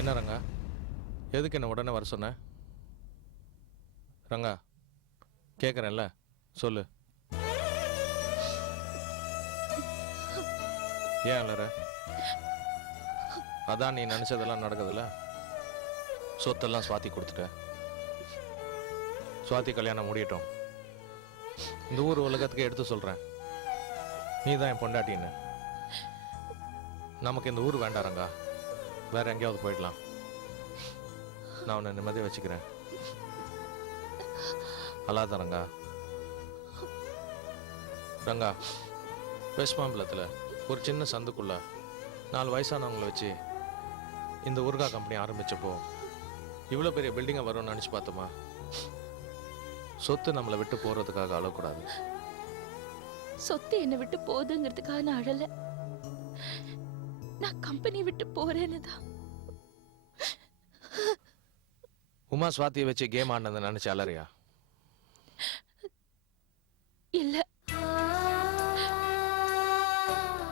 என்ன ரங்கா, எதுக்கு என்ன உடனே வர சொன்ன? ரங்கா, கேட்குறேன்ல, சொல்லு. ஏன் அலற? அதான் நீ நினச்சதெல்லாம் நடக்குதுல்ல. சொத்தெல்லாம் சுவாதி கொடுத்துட்ட. சுவாதி கல்யாணம் முடியட்டும். இந்த ஊர் உலகத்துக்கு எடுத்து சொல்கிறேன், நீ தான் என் பொண்டாட்டின்னு. நமக்கு இந்த ஊர் வேண்டாம் ரங்கா, வேற எங்கேயாவது போயிடலாம். நான் உன்னை நிம்மதியாக வச்சுக்கிறேன். அல்லாத ரங்கா. ரங்கா, வெஸ்ட் மாம்பலத்தில் ஒரு சின்ன சந்துக்குள்ள 4 வயசானவங்களை வச்சு இந்த ஊர்கா கம்பெனி ஆரம்பித்தப்போ இவ்வளோ பெரிய பில்டிங்கை வரும்னு நினச்சி பார்த்தோமா? சொத்து நம்மளை விட்டு போகிறதுக்காக அழக்கூடாது. சொத்து என்னை விட்டு போகுதுங்கிறதுக்காக நான் அழல. நான் கம்பெனி விட்டு போறேன்னு தான். உமா சுவாத்தியை வச்சு கேம் ஆடினதை நினைச்சு அலறியா? இல்ல,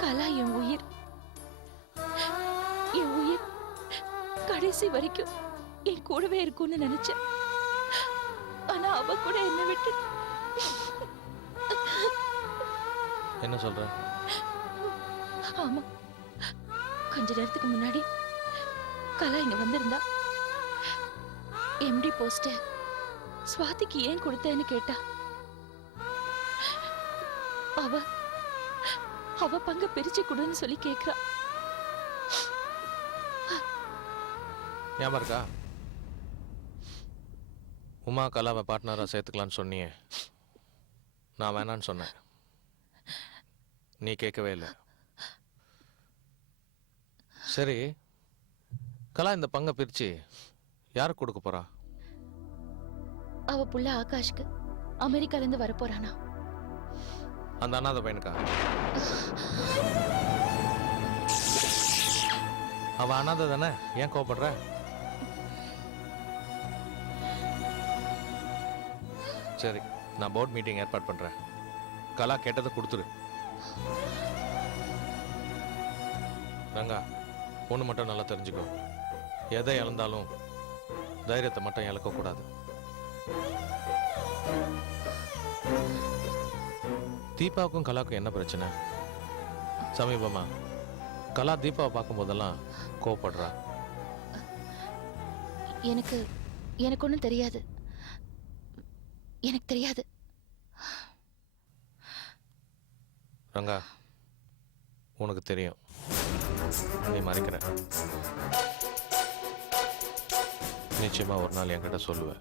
கலா என் உயிர். என் உயிர் கடைசி வரைக்கும் என் கூடவே இருக்கும்னு நினைச்சேன். ஆனா அவ கூட என்னை விட்டு. என்ன சொல்ற? ஆமா, கொஞ்ச நேரத்துக்கு முன்னாடி கலா இங்க வந்திருந்தா. எம்டி போஸ்ட சுவாதிக்கு ஏன் கொடுத்தேன்னு கேட்டா. அவ பங்க பிரிச்சு கொடுன்னு சொல்லி கேக்குறா. ஞாபகம் இருக்கா? உமா கலாவை பார்ட்னரா சேர்த்துக்கலான்னு சொன்னியே, நான் வேணான்னு சொன்னேன். நீ கேட்கவே இல்லை. சரி, கலா இந்த பங்கை பிரிச்சு யாருக்கு கொடுக்க போறா? அவ புள்ள ஆகாஷ்க்கு அமெரிக்கால இருந்து வர போறானா? அந்த அண்ணாத பையனுக்கா? அவ அண்ணாத தானே, ஏன் கோவப்படுற? சரி, நான் போர்ட் மீட்டிங் ஏற்பாடு பண்றேன். கலா கேட்டதை கொடுத்துரு. ரங்கா, ஒன்று மட்டும் நல்லா தெரிஞ்சுக்கோ, எதை இழந்தாலும் தைரியத்தை மட்டும் இழக்கக்கூடாது. தீபாவுக்கும் கலாவுக்கும் என்ன பிரச்சனை? சமீபமா கலா தீபாவை பார்க்கும் போதெல்லாம் கோவப்படுறா. எனக்கு ஒன்றும் தெரியாது. எனக்கு தெரியாது. ரங்கா, உனக்கு தெரியும், நீ மறைக்கிற. நிச்சயமா ஒரு நாள் என்கிட்ட சொல்லுவேன்.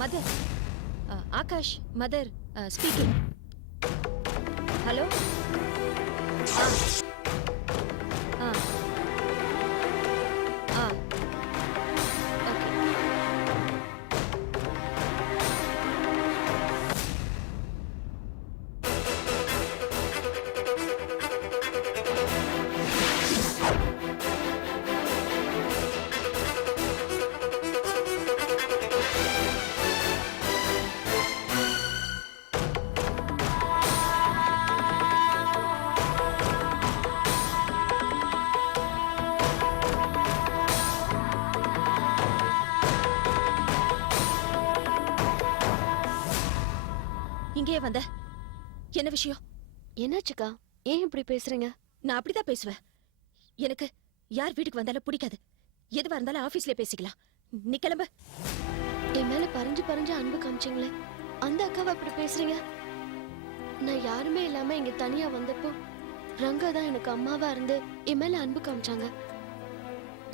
Mother, Akash mother speaking. Hello. இங்கே வந்த என்ன விஷயம்? என்னாச்சுக்கா, ஏன் இப்படி பேசுறீங்க? நான் அப்படிதான் பேசுவேன். எனக்கு யார் வீட்டுக்கு வந்தாலும் பிடிக்காது. எதுவா இருந்தாலும் ஆபீஸ்ல பேசிக்கலாம். நீ கிளம்பு. என் மேல பறிஞ்சு அன்பு காமிச்சிங்களே, அந்த அக்காவை அப்படி பேசுறீங்க? நான் யாருமே இல்லாம இங்க தனியா வந்தப்போ ரங்கா தான் எனக்கு அம்மாவா இருந்து என் மேல அன்பு காமிச்சாங்க.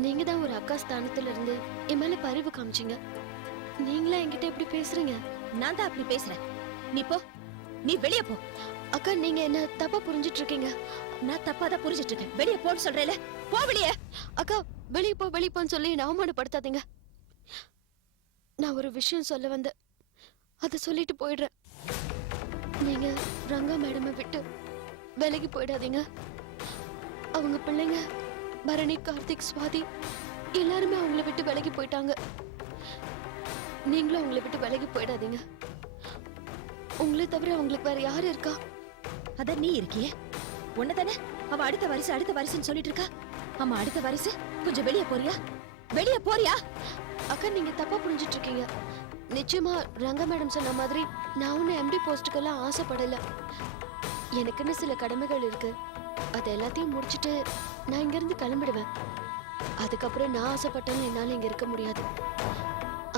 நீங்க தான் ஒரு அக்கா ஸ்தானத்துல இருந்து என் மேல பரிவு காமிச்சீங்க. நீங்களா என்கிட்ட எப்படி பேசுறீங்க? நான் தான் அப்படி பேசுறேன். நீ போ, நீ வெளியே போ. அக்கா, நீங்க என்ன தப்பா புரிஞ்சிட்டு இருக்கீங்க. நான் தப்பா தான் புரிஞ்சிட்டு இருக்கேன். வெளிய போன்னு சொல்றேல, போ வெளிய. அக்கா வெளியே போன்னு சொல்லி என்னை அவமானப்படுத்தாதீங்க. நான் ஒரு விஷயம் சொல்ல வந்தேன், அதை சொல்லிட்டு போயிடுறேன். நீங்க ரங்கா மேடமை விட்டு விலகி போயிடாதீங்க. அவங்க பிள்ளைங்க பரணி, கார்த்திக், சுவாதி எல்லாருமே அவங்கள விட்டு விலகி போயிட்டாங்க. நீங்களும் அவங்கள விட்டு விலகி போயிடாதீங்க. உங்களை தவிர அவங்களுக்கு வேற யாரு இருக்கா? அத நீ இருக்கியே, உன்னதானே அவ அடுத்த வரிசைன்னு சொல்லிட்டு இருக்கா. ஆமா, அடுத்த வரிசை. கொஞ்சம் வெளிய போறியா? வெளிய போறியா? அக்கா, நீங்க தப்பா புரிஞ்சிட்டு இருக்கீங்க. நிச்சயமா ரங்கா மேடம் சொன்ன மாதிரி நான் ஒன்னும் எம்டி போஸ்டுக்கெல்லாம் ஆசைப்படல. எனக்குன்னு சில கடமைகள் இருக்கு. அது எல்லாத்தையும் முடிச்சிட்டு நான் இங்க இருந்து கிளம்பிடுவேன். அதுக்கப்புறம் நான் ஆசைப்பட்டாலும் என்னால இங்க இருக்க முடியாது.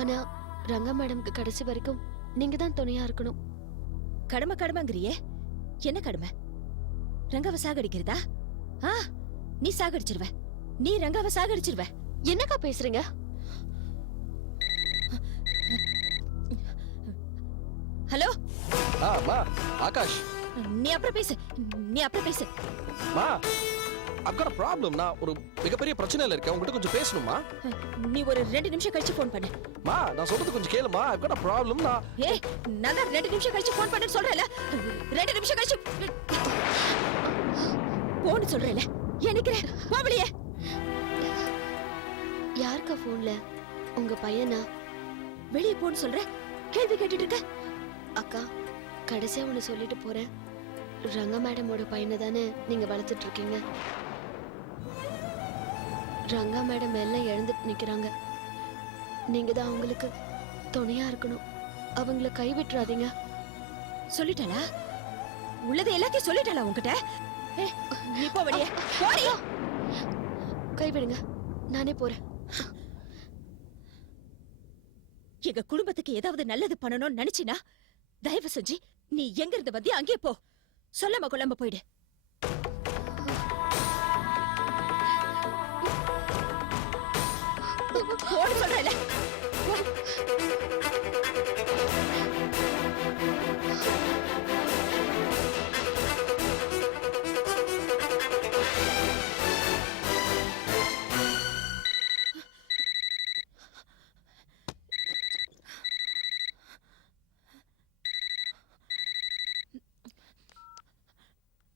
ஆனா ரங்கா மேடம்க்கு கடைசி வரைக்கும் நீங்க தான் துணையா இருக்கணும். கடமைங்கிறியே, என்ன கடமை? ரங்காவை சாகடிக்கிறதா? நீ சாகடிச்சிருவ. நீ ரங்காவை சாகடிச்சிருவ. என்னக்கா பேசுறீங்க? ஹலோ மா, ஆகாஷ். நீ அப்புறம் பேசு. மா, I've got a problem. நான் ஒரு மிகப்பெரிய பிரச்சனையில இருக்கேன். உங்ககிட்ட கொஞ்சம் பேசணுமா? நீ ஒரு 2 நிமிஷம் கழிச்சு ஃபோன் பண்ணு. மா, நான் சொல்றது கொஞ்சம் கேளுமா. I've got a problem. நான் 2 நிமிஷம் கழிச்சு ஃபோன் பண்ணு சொல்றேல. 2 நிமிஷம் கழிச்சு போன்னு சொல்றேல. நினைக்கிறேன், போ வெளியே. யாருக்கா போன்ல? உங்க பையனா? வெளியே போன்னு சொல்ற, கேள்வி கேட்டுட்டு இருக்க. அக்கா, கடைசியா ஒண்ணு சொல்லிட்டு போறேன். ரங்கா மேடமோட பையனை தானே நீங்க வளர்த்துட்டு இருக்கீங்க. ரங்கா மேடம் எல்லாம் இழந்துட்டு நிக்கிறாங்க. நீங்க தான் அவங்களுக்கு துணையா இருக்கணும். அவங்கள கைவிட்டுறாதீங்க. சொல்லிட்டாளா? உள்ளது எல்லாத்தையும் சொல்லிட்டாளா உன்கிட்ட? நீ போ வெளியே. போறியா? கைவிடுங்க, நானே போறேன். எங்க குடும்பத்துக்கு ஏதாவது நல்லது பண்ணணும்னு நினைச்சினா தயவு செஞ்சு நீ எங்க இருந்து வந்து அங்கே போ. சொல்லாம கொள்ளாம போயிடு. போன்னு சொல்றேல.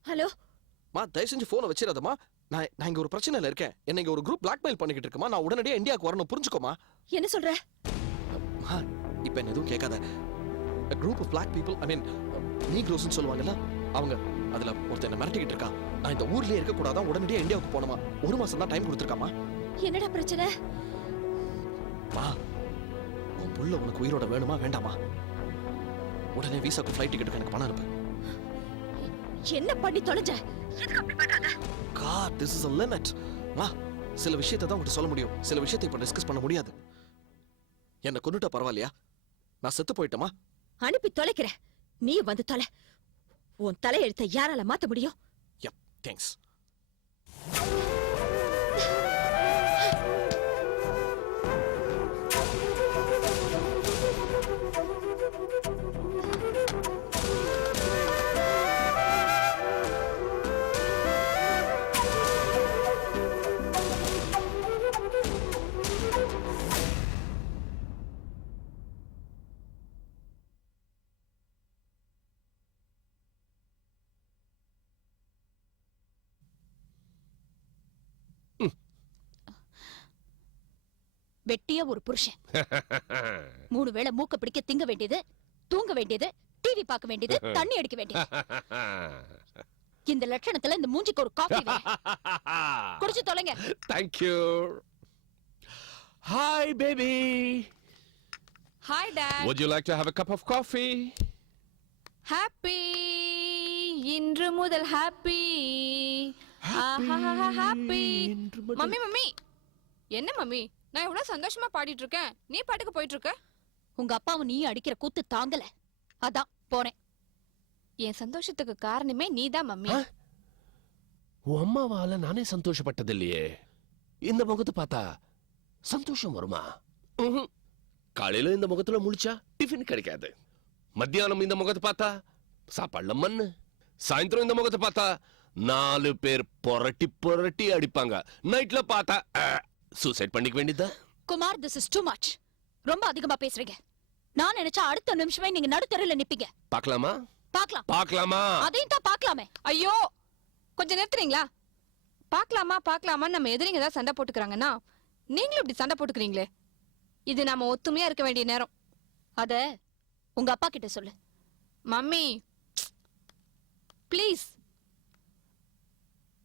ஹலோ மா, தயவு செஞ்சு போனை வச்சிடாதமா. நான் இங்க ஒரு பிரச்சனையில இருக்கேன். என்ன இங்க ஒரு குரூப் பிளாக்மெயில் பண்ணிக்கிட்டு இருக்குமா. நான் உடனடியா இந்தியாவுக்கு வரணும், புரிஞ்சுக்கோமா. என்ன சொல்ற? இப்ப என்ன எதுவும் கேட்காத. A group of black people, I mean, நீக்ரோஸ்னு சொல்லுவாங்கல்ல, அவங்க அதுல ஒருத்தன் என்ன மிரட்டிக்கிட்டு இருக்கான். நான் இந்த ஊர்லயே இருக்க கூடாதான், உடனடியா இந்தியாவுக்கு போனோமா. 1 மாசம் தான் டைம் கொடுத்துருக்காமா. என்னடா பிரச்சனை? மா, உன் புள்ள உனக்கு உயிரோட வேணுமா வேண்டாமா? உடனே விசாக்கு ஃப்ளைட் டிக்கெட்டுக்கு எனக்கு பணம் அனுப்பு. என்ன பண்ணி தொலைஞ்ச? God, this is a limit. மா, சில விஷயத்தை தான் உங்கள்கிட்ட சொல்ல முடியும். சில விஷயத்தை இப்ப டிஸ்கஸ் பண்ண முடியாது. என்ன கொன்னுட்டா பரவாயில்லையா? நான் செத்து போயிட்டமா? அனுப்பி தொலைக்கிற. நீ வந்து தொலை. உன் தலையெழுத்தை யாரால மாத்த முடியும்? Yup, thanks. வெட்டியா ஒரு புருஷன். 3 வேளை மூக்க பிடிக்க திங்க வேண்டியது, தூங்க வேண்டியது, டிவி பார்க்க வேண்டியது, தண்ணி அடிக்க வேண்டியது. இந்த லட்சணத்துல இந்த மூஞ்சிக்கு ஒரு காஃபி குடிச்சு தொலைங்க. Thank you. Hi, baby. Hi, Dad. Would you like to have a cup of coffee? Happy. இன்று முதல் happy. Happy. மம்மி. என்ன மம்மி? நான் எவ்வளவு சந்தோஷமா பாடிட்டு இருக்கேன். நீ பாட்டுக்கு போயிட்டு இருக்க. உங்க அப்பாவும் நீ அடிக்கிற கூத்து தாங்கல. அதான் போனேன். என் சந்தோஷத்துக்கு காரணமே நீதான் மம்மி. உன் அம்மாவால நானே சந்தோஷப்பட்டதில்லையே. இந்த முகத்தை பார்த்தா சந்தோஷம் வருமா? காலையில இந்த முகத்துல முழிச்சா டிஃபன் கிடைக்காது. மத்தியானம் இந்த முகத்தை பார்த்தா சாப்பாடுல மண்ணு. சாயந்தரம் இந்த முகத்தை பார்த்தா 4 பேர் புரட்டி புரட்டி அடிப்பாங்க. நைட்ல பார்த்தா சூசைட் பண்ணிக்க வேண்டியதா. Kumar, this is too much. ரொம்ப அதிகமா பேசுறீங்க. நான் நினைச்சா அடுத்த நிமிஷமே நீங்க நடுத்தெருல நிப்பீங்க. பார்க்கலாமா? பார்க்கலாமா? அதையும் தான் பார்க்கலாமே. ஐயோ, கொஞ்சம் நிறுத்துறீங்களா? பார்க்கலாமா நம்ம எதிரிங்க ஏதாவது சண்டை போட்டுக்கிறாங்கன்னா நீங்களும் இப்படி சண்டை போட்டுக்கிறீங்களே. இது நாம ஒத்துமையா இருக்க வேண்டிய நேரம். அத உங்க அப்பா கிட்ட சொல்லு. Mummy please.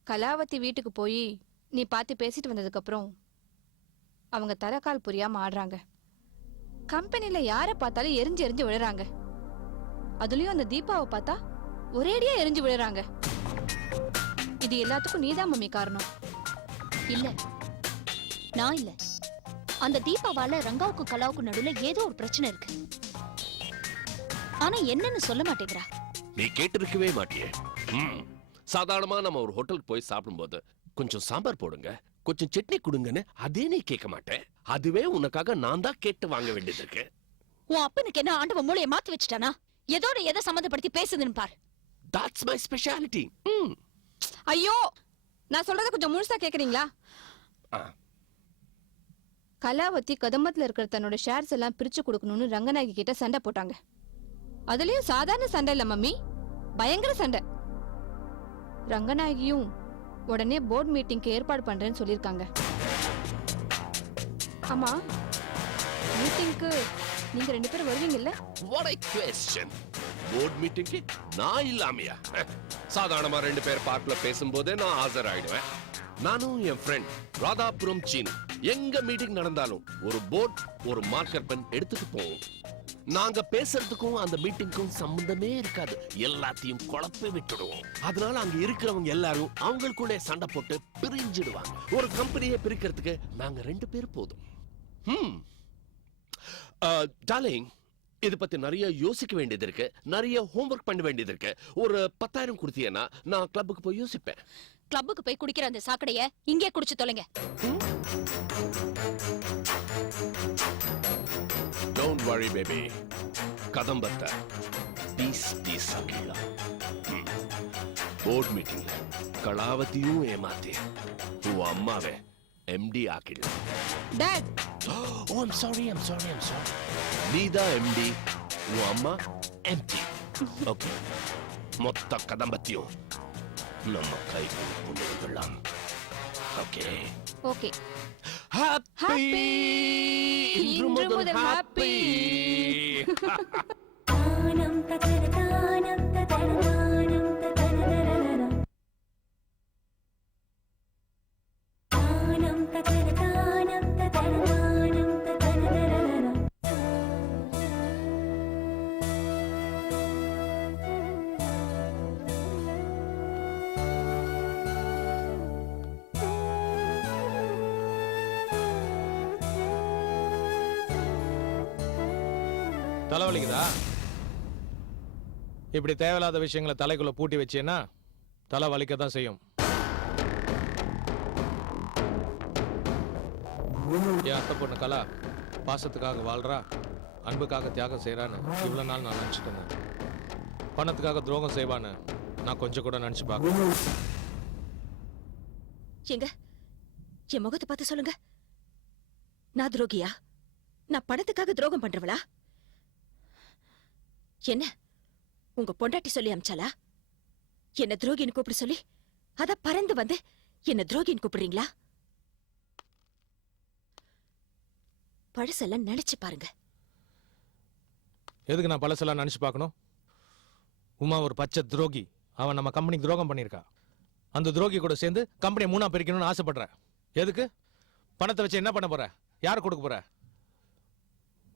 கலாவதி வீட்டுக்கு போய் நீ பார்த்து பேசிட்டு வந்ததுக்கு அப்புறம் அவங்க தலக்கால் புரியாம ஆடுறாங்க. கம்பெனில யாரை பார்த்தாலும் எரிஞ்சு எரிஞ்சு விழுறாங்க. அதுலயும் அந்த தீபாவை பார்த்தா ஒரேடியா எரிஞ்சு விழுறாங்க. இது எல்லாத்துக்கும் நீதான் மம்மி காரணம். இல்ல, நான் இல்ல. அந்த தீபாவால ரங்காவுக்கும் கலாவுக்கும் நடுவுல ஏதோ ஒரு பிரச்சனை இருக்கு. ஆனா என்னன்னு சொல்ல மாட்டேங்கிறா. நீ கேட்டிருக்கவே மாட்டியே. சாதாரணமா நம்ம ஒரு ஹோட்டலுக்கு போய் சாப்பிடும்போது கொஞ்சம் சாம்பார் போடுங்க, கொஞ்சம் சட்னி கொடுங்கன்னு அதே நீ கேட்க மாட்டேன். அதுவே உனக்காக நான் தான் கேட்டு வாங்க வேண்டியது இருக்கு. உன் அப்பனுக்கு என்ன ஆண்டவன் மூளையை மாத்தி வச்சுட்டானா? எதோட எதை சம்மந்தப்படுத்தி பேசுதுன்னு பாரு. That's my specialty. ஐயோ, நான் சொல்றத கொஞ்சம் முழுசா கேக்குறீங்களா? கலாவதி கதம்பத்துல இருக்கிற தன்னோட ஷேர்ஸ் எல்லாம் பிரிச்சு கொடுக்கணும்னு ரங்கநாயகி கிட்ட சண்டை போட்டாங்க. அதுலயும் சாதாரண சண்டை இல்ல மம்மி, பயங்கர சண்டை. ரங்கநாயகியும் உடனே போர்ட் மீட்டிங்க்கு ஏற்பாடு பண்றேன்னு சொல்லிருக்காங்க. ஆமா, மீட்டிங்க்கு நீங்க 2 பேரும் வருவீங்கல்ல? What a question. போர்ட் மீட்டிங்க்கு நான் இல்லாமையா? சாதாரணமா 2 பேர் பார்க்ல பேசும்போதே நான் ஆஜராயிடுவேன். நானும் என் ஃப்ரெண்ட் ராதாபுரம் சீனு எங்க மீட்டிங் நடந்தாலும் ஒரு போர்ட், ஒரு மார்க்கர் பென் எடுத்துட்டு போவோம். நாங்க பேசுறதுக்கும் அந்த மீட்டிங்க்கும் சம்பந்தமே இருக்காது. எல்லாத்தையும் குழப்பி விட்டுடுவோம். அதனால அங்க இருக்கிறவங்க எல்லாரும் அவங்களுக்குள்ளே சண்டை போட்டு பிரிஞ்சிடுவாங்க. ஒரு கம்பெனியை பிரிக்கிறதுக்கு நாங்க 2 பேர் போதும். டார்லிங், இத பத்தி நிறைய யோசிக்க வேண்டியது இருக்கு, நிறைய ஹோம்வொர்க் பண்ண வேண்டியது இருக்கு. ஒரு 10,000 கொடுத்தீங்கன்னா நான் கிளப்புக்கு போய் யோசிப்பேன். கிளப்புக்கு போய் குடிக்கிற அந்த சாக்கடைய இங்கே குடிச்சு தொலைங்க. Don't worry baby. கதம்பத்த பீஸ் பீஸ் ஆக்கிடலாம். போர்ட் மீட்டிங்ல கலாவதியும் ஏமாத்தி உன் அம்மாவே MD ஆக்கிடலாம். Dad, Oh, I'm sorry. நீதான் MD, உன் அம்மா MT. ஓகே, மொத்த கதம்பத்தியும் நம்ம கைக்கு கொண்டு வந்துடலாம். Okay okay. ஹாப்பி இன்று முதல் ஹாப்பி. தலைவலிக்குதா? இப்படி தேவையில்லாத விஷயங்களை தலைக்குள்ள பூட்டி வச்சேன்னா தலை வலிக்க தான் செய்யும். என் அத்தை பொண்ணு கலா பாசத்துக்காக வாழ்றா, அன்புக்காக தியாகம் செய்யறான்னு இவ்வளவு நாள் நான் நினைச்சிட்டு இருந்தேன். பணத்துக்காக துரோகம் செய்வான்னு நான் கொஞ்சம் கூட நினைச்சு பார்க்க. எங்க என் முகத்தை பார்த்து சொல்லுங்க. நான் துரோகியா? நான் பணத்துக்காக துரோகம் பண்றவளா? என்ன உங்க பொண்டாட்டி சொல்லி அமிச்சாலா என்ன துரோகின்னு கூப்பிட சொல்லி? அத பறந்து வந்து என்ன துரோகின்னு கூப்பிடுறீங்களா? பழசெல்லாம் நினைச்சு பாருங்க. எதுக்கு நான் பழசெல்லாம் நினைச்சு பார்க்கணும்? உமா ஒரு பச்சை துரோகி. அவன் நம்ம கம்பெனிக்கு துரோகம் பண்ணியிருக்கா. அந்த துரோகி கூட சேர்ந்து கம்பெனியை 3ஆ பிரிக்கணும்னு ஆசைப்படுற. எதுக்கு? பணத்தை வச்சு என்ன பண்ண போற? யார் கொடுக்க போற?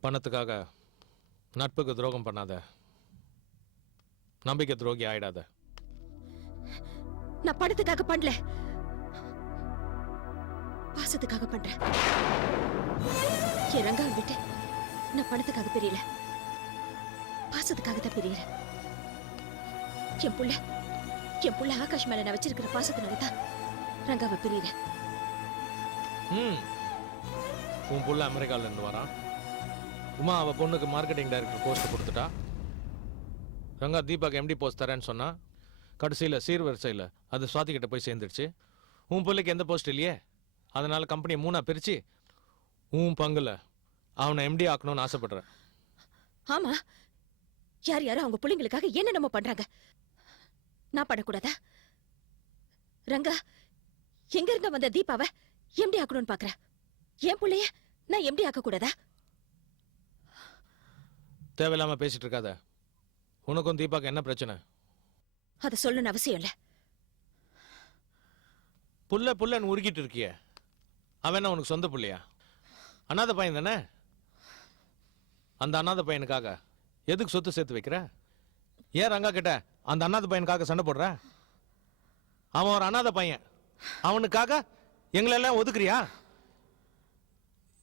பணத்துக்காக நட்புக்கு துரோகம் பண்ணாத, நம்பிக்கை துரோகி ஆயிடாத. நான் பணத்துக்காக பண்ணல, பாசத்துக்காக பண்றேன். என் ரங்காவை விட்டு நான் பணத்துக்காக பிரியல, பாசத்துக்காக தான் பிரியறேன். என் புள்ள ஆகாஷ் மேல நான் வச்சிருக்கிற பாசத்தினால தான் ரங்காவை பிரியறேன். உன் புள்ள அமெரிக்கால இருந்து வரான். உமா அவ பொண்ணுக்கு மார்க்கெட்டிங் டைரக்டர் போஸ்ட் கொடுத்துட்டா. ரங்கா தீபாக்கு MD போஸ்ட் தரேன்னு சொன்னா. கடைசியில் சீர்வரிசையில் அது சுவாதி கிட்ட போய் சேர்ந்துடுச்சு. உன் பிள்ளைக்கு எந்த போஸ்ட் இல்லையே, அதனால கம்பெனியை 3ஆ பிரித்து உன் பங்குல அவனை எம்டி ஆக்கணும்னு ஆசைப்படுறேன். ஆமா, யார் யாரும் அவங்க பிள்ளைங்களுக்காக என்னென்னமோ பண்றாங்க. நான் பண்ணக்கூடாதா? ரங்கா, எங்க இருந்த வந்த தீபாவை எம்டி ஆக்கணும்னு பாக்குற. என் பிள்ளைய நான் எம்டி ஆக்க கூடாதா? தேவையில்லாம பேசிட்டு இருக்காத. உனக்கும் தீபாக்கு என்ன பிரச்சனை? அத சொல்லணும்னு அவசியம் இல்ல. புள்ளன்னு உருகிட்டு இருக்கிய, அவன் என்ன உனக்கு சொந்த புள்ளையா? அனாதை பையன் தானே. அந்த அனாதை பையனுக்காக எதுக்கு சொத்து சேர்த்து வைக்கிற? ஏன் ரங்கா கிட்ட அந்த அனாதை பையனுக்காக சண்டை போடுற? அவன் ஒரு அனாதை பையன், அவனுக்காக எங்களெல்லாம் ஒதுக்குறியா?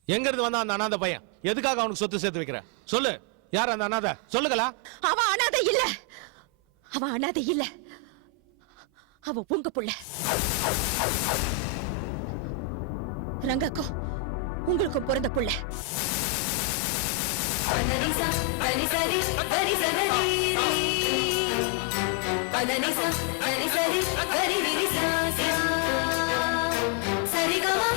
எங்க இருந்து வந்தா அந்த அனாதை பையன்? எதுக்காக அவனுக்கு சொத்து சேர்த்து வைக்கிற? சொல்லு, யார் அந்த அனாதை? சொல்லுங்களா. அவன் அனாதை இல்ல, அவன் அனாதை இல்ல, அவன் உங்க புள்ள. ரங்காக்கும் உங்களுக்கும் பிறந்த புள்ள. சரிகமா